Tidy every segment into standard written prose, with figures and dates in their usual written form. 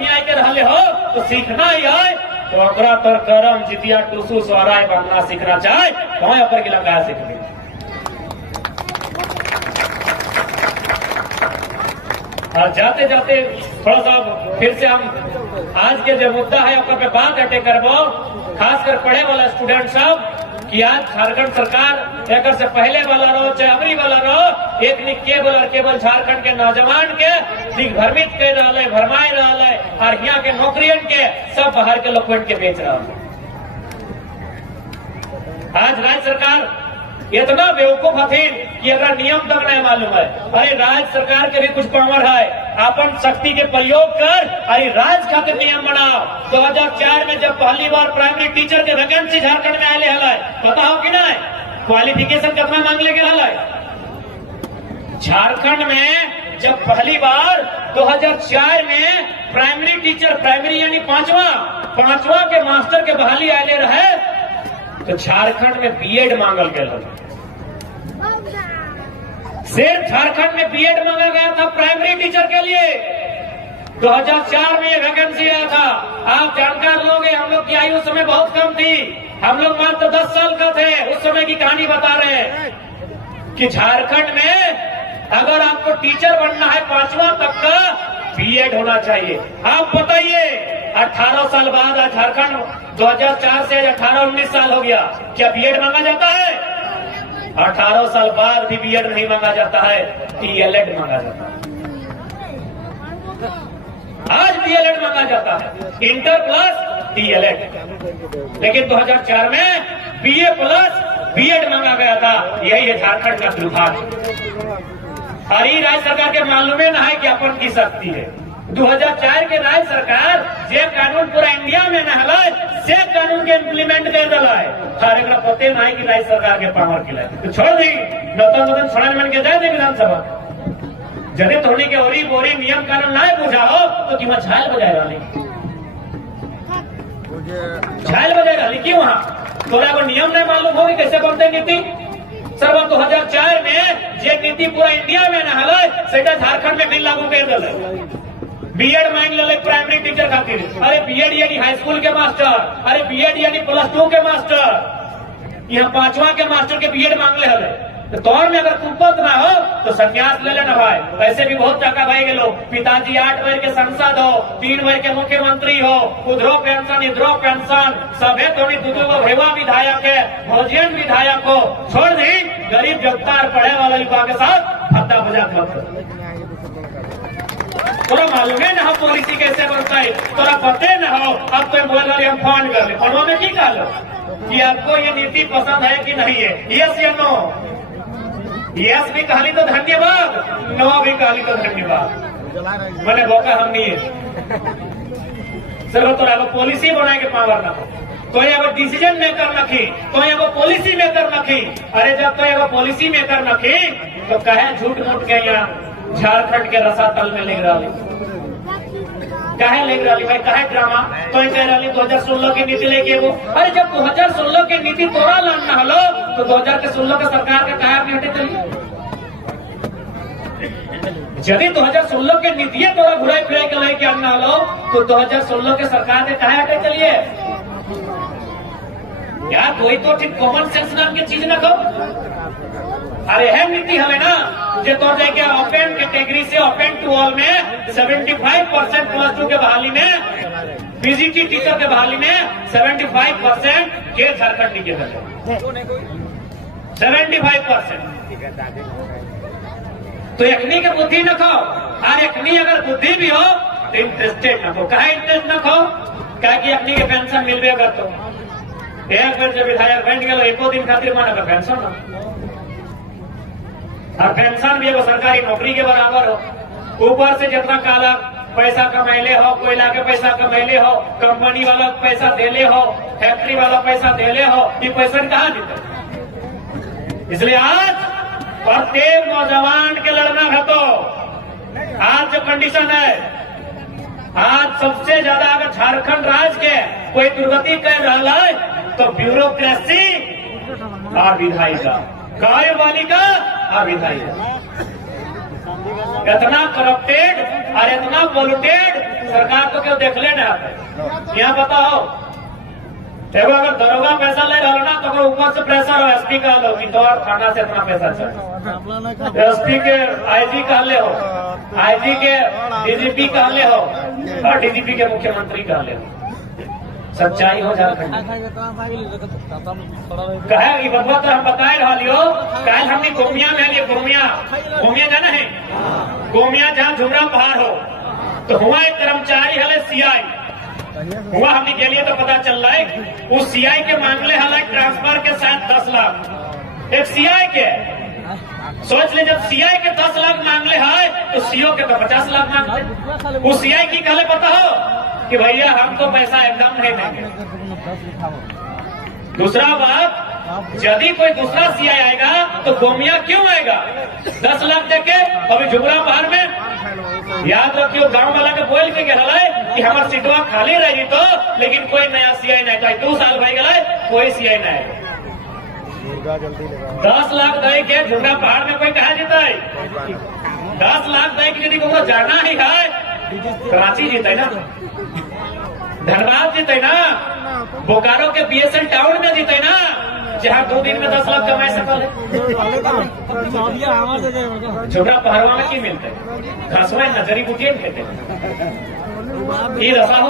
बढ़िया के रहले हो तो सीखना ही है। तो ओकरा तोर करम जितिया टूसू सोहराय बनना सीखना चाहे कहाँ ओकर के लगा सीखबे। और जाते जाते थोड़ा सा फिर से हम आज के जो मुद्दा है ओकर पे बात अटे करबो, खासकर पढ़े वाला स्टूडेंट सब कि आज झारखंड सरकार एक से पहले वाला रहो चाहे अबरी वाला रहो एक निक केवल और केवल झारखंड के नौजवान के दिग्भ्रमित कर रहा है, भरमाए रहा है और यहाँ के नौकरियन के सब बाहर के लोगन के बेच रहा है। आज राज्य सरकार इतना बेवकूफ हथिन कि अगर नियम तक नहीं मालूम है। अरे राज्य सरकार के भी कुछ पावर है, अपन शक्ति के प्रयोग कर अरे राज्य खातिर नियम बनाओ। 2004 में जब पहली बार प्राइमरी टीचर के वैकेंसी झारखंड में आये है पता हो कि नहीं, क्वालिफिकेशन कितना मांग ले गया है झारखंड में। जब पहली बार 2004 में प्राइमरी टीचर, प्राइमरी यानी पांचवा के मास्टर के बहाली आये रहे तो झारखंड में बीएड मांगल गया। सिर्फ झारखंड में बीएड मांगा गया था प्राइमरी टीचर के लिए। 2004 में ये वैकेंसी आया था। आप जानकार लोग हैं, हम लोग की आयु उस समय बहुत कम थी, हम लोग मात्र 10 साल का थे। उस समय की कहानी बता रहे हैं कि झारखंड में अगर आपको टीचर बनना है 5वां तक का बीएड होना चाहिए। आप बताइए 18 साल बाद आज झारखंड 2004 से 18-19 साल हो गया, क्या बीएड मांगा जाता है? 18 साल बाद भी बीएड नहीं मांगा जाता है, डीएलएड मांगा जाता है। आज डीएलएड मांगा जाता है, इंटर प्लस डीएलएड। लेकिन 2004 में बीए प्लस बीएड मांगा गया था। यही है झारखंड का दुर्भाग्य। और ये राज्य सरकार के मालूम ना है कि अपन की शक्ति है। 2004 के राज्य सरकार जे कानून पूरा इंडिया में न हलाए से कानून के इम्प्लीमेंट कर दिला है। हर एक पते नहीं कि राज्य सरकार के पावर के लिए तो छोड़ दी नौतन छोड़ा मन के जाए दे विधानसभा जनित होने के ओरी बोरी नियम कानून ना बुझा हो तो कि वहां झाल बजाए रही, झाल बजाए रही क्यों? वहां थोड़ा को नियम नहीं मालूम होगी कैसे बनते नीति। सर 2004 में जे नीति पूरा इंडिया में न हलाए सेटा झारखंड में बिल लागू कर दिला। बीएड मांग ले प्राइमरी टीचर खातिर। अरे बीएड यानी हाई स्कूल के मास्टर, अरे बीएड यानी +2 के मास्टर, यहाँ 5वां के मास्टर के बीएड मांग ले हले। तो तौर में अगर कुपत ना हो तो संन्यास ले लेना भाई। वैसे भी बहुत टका भाई के लोग, पिताजी 8 वर्ष के सांसद हो, 3 वर्ष के मुख्यमंत्री हो, उधरो पेंशन इधरो पेंशन, सभे थोड़ी दूधो भेवा विधायक है, भोजियन विधायक हो। छोड़ दी गरीब जनता पढ़े वाला युवा के साथ हत्ता मजाक मत। तोरा मालूम है ना हम पॉलिसी कैसे बनता है, तोरा पते न हो। अब तो बोल रहे हम फोन कर ले फोनों में की कह लो कि आपको ये नीति पसंद है कि नहीं है, यस या नो। यस भी कहली तो धन्यवाद, नो भी कहली तो धन्यवाद। मैंने मौका हम नहीं है सर। तोरा को पॉलिसी बनाए के पावर ना हो तो एगो डिसीजन मेकर नखी, तो एगो पॉलिसी मेकर नखी। अरे जब तो एगो पॉलिसी मेकर नखी तो कहे झूठ मूठ के यहाँ झारखंड के रसातल में लिख रही, कहे लिख रही भाई, कहे ड्रामा तो कह रही 2016 की नीति लेके वो। अरे जब 2016 की नीति तोरा लाना हलो तो 2016 के सरकार के कहे अपनी हटे चलिए। यदि 2016 के नीति तोरा घुराई फिराई के लेके आना हलो तो 2016 के सरकार के कहे हटे चलिए। यार कोई तो ठीक कॉमन सेंस नाम की चीज ना कहो। अरे है नीति हमें ना जो तो जाके ओपन कैटेगरी से ओपन टू ऑल में 75% +2 के बहाली में, पीजीटी टीचर के बहाली में 75% के झारखंड नीचे 75%। तो एकनी के बुद्धि न खाओ, और एकनी अगर बुद्धि भी हो तो इंटरेस्टेड न हो। कहा इंटरेस्ट न खाओ, क्या कि अपनी के पेंशन मिलबे कर तो एक बेर जब विधायक बन गए एको दिन खातिर माना का पेंशन ना, और पेंशन भी एगो सरकारी नौकरी के बराबर हो। ऊपर से जितना काला पैसा कमैले हो, कोयला के पैसा कमैले हो, कंपनी वाला पैसा देले हो, फैक्ट्री वाला पैसा देले हो, ये पैसा कहाँ देते? इसलिए आज प्रत्येक नौजवान के लड़ना है। तो आज जो कंडीशन है, आज सबसे ज्यादा अगर झारखंड राज्य के कोई दुर्गति कर रहा है तो ब्यूरोक्रेसी और विधायिका, कार्यपालिका और विधायिका इतना करप्टेड और इतना पोल्यूटेड सरकार तो क्यों देख ले ना आते। यहाँ बताओ एगो अगर दरोगा पैसा ले रहा ना तो ऊपर से प्रेशर हो एसपी का लो कि तो थाना से इतना पैसा चल, एसपी के आईजी कह ले हो, आईजी के डीजीपी कह ले हो और डीजीपी के मुख्यमंत्री कह ले हो। सच्चाई हो झारखंड कहे बदवा तो हम बताए रहा कल हमने गोमिया में लिए गोमिया जाना है, गोमिया जहाँ झुमरा पहाड़ हो तो हुआ एक कर्मचारी हले सीआई हुआ हमने के लिए तो पता चल रहा है उस सीआई के मामले हालांकि ट्रांसफर के साथ 10 लाख एक सीआई के सोच ले, जब सीआई के 10 लाख मांगले है तो सीओ के तो 50 लाख मांगते। उस सीआई की कहले पता हो कि भैया हम तो पैसा एकदम नहीं देंगे। दूसरा बात, यदि कोई दूसरा सीआई आएगा तो गोमिया क्यों आएगा 10 लाख देके। अभी झुमरा पहाड़ में याद रखियो गांव वाला के बोल के गया कि हमार सीटवा खाली रहेगी तो, लेकिन कोई नया सीआई नहीं चाहिए। 2 साल भाई गए कोई सीआई नहीं आएगा। 10 लाख दे के झुमरा पहाड़ में कोई कहा जीता है? 10 लाख दे के यदि को जाना ही है कराची जीते ना, धनबाद जीते ना, बोकारो के बीएसएल टाउन में जीते ना, जहाँ 2 दिन में 10 लाख कमाए सकल। झुमरा पहाड़वा में की मिलते घासवा नजरी बुटिए खेते ये दशा हो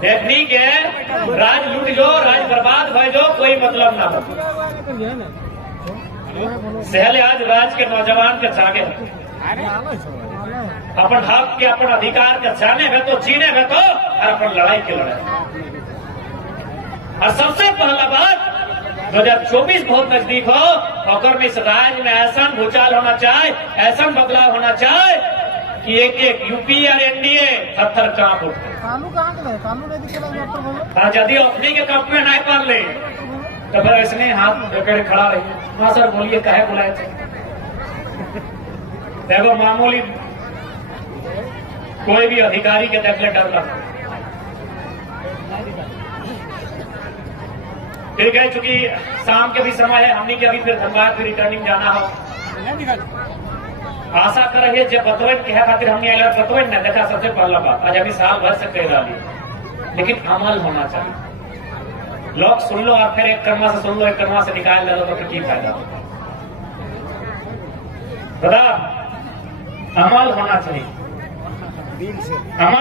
टेक्निक है। राज लूट जो, राज बर्बाद हो जो, कोई मतलब ना हो। सहले आज राज के नौजवान के जागे अपन हक के अपन अधिकार के जाने में तो जीने में तो और अपन लड़ाई के लड़ाई। और सबसे पहला बात 2024 बहुत नजदीक हो और में इस राज्य में ऐसा भूचाल होना चाहिए, ऐसा बदलाव होना चाहिए कि एक यूपी और एनडीए थर कांप उठे। यदि अपनी के कंप में नहीं पा ले तो फिर इसने हाथ पकड़े खड़ा रही। हाँ सर बोलिए कहे बुलाए थे। देखो मामूली कोई भी अधिकारी के देख ले डर लगता। फिर कह चुकी शाम के भी समय है, हमने के अभी फिर धनबाद भी रिटर्निंग जाना हो। आशा कर रही है जब बतवन के खातिर हमने आया बतवन न देखा। सबसे पहला बात आज अभी साल भर से कह रहा है, लेकिन अमल होना चाहिए। लोग सुन लो और फिर एक कर्मा से सुन लो, एक कर्मा से निकाल दे लो तो फिर फायदा दादा। अमल होना चाहिए।